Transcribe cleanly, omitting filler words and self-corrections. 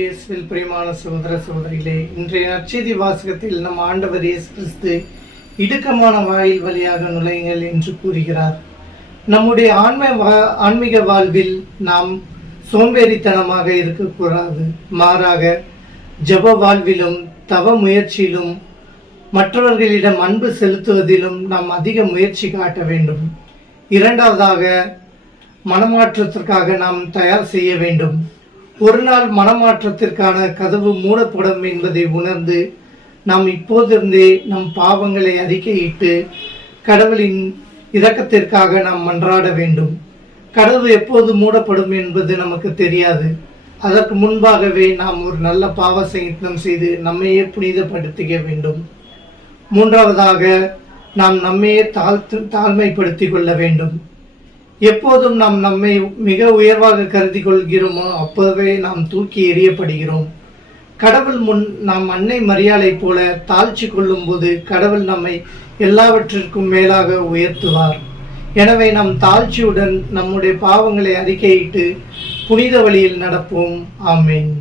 இயேசுவில் பிரியமான சகோதர சகோதரிகளே, இன்றைய நற்செய்தி வாசகத்தில் நம் ஆண்டவர் இயேசு கிறிஸ்து இடுக்கமான வாயில் வழியாக நுழையுங்கள் என்று கூறுகிறார். நம்முடைய ஆன்மீக வாழ்வில் நாம் சோம்பேறித்தனமாக இருக்கக்கூடாது. மாறாக ஜெப வாழ்விலும் தவ முயற்சியிலும் மற்றவர்களிடம் அன்பு செலுத்துவதிலும் நாம் அதிக முயற்சி காட்ட வேண்டும். இரண்டாவதாக, மனமாற்றத்திற்காக நாம் தயார் செய்ய வேண்டும். ஒரு நாள் மனமாற்றத்திற்கான கதவு மூடப்படும் என்பதை உணர்ந்து நாம் இப்போதிருந்தே நம் பாவங்களை அறிக்கையிட்டு கடவுளின் இரக்கத்திற்காக நாம் மன்றாட வேண்டும். கதவு எப்போது மூடப்படும் என்பது நமக்கு தெரியாது. அதற்கு முன்பாகவே நாம் ஒரு நல்ல பாவ சங்கீதம் செய்து நம்மையே புனிதப்படுத்திக்க வேண்டும். மூன்றாவதாக, நாம் நம்மையே தாழ்மைப்படுத்திக் கொள்ள வேண்டும். எப்போதும் நாம் நம்மை மிக உயர்வாக கருதி கொள்கிறோமோ அப்போவே நாம் தூக்கி எறியப்படுகிறோம். கடவுள் முன் நாம் அன்னை மரியாளை போல தாழ்ச்சி கொள்ளும் போது கடவுள் நம்மை எல்லாவற்றிற்கும் மேலாக உயர்த்துவார். எனவே நாம் தாழ்ச்சியுடன் நம்முடைய பாவங்களை அறிக்கையிட்டு புனித வழியில் நடப்போம். ஆமென்.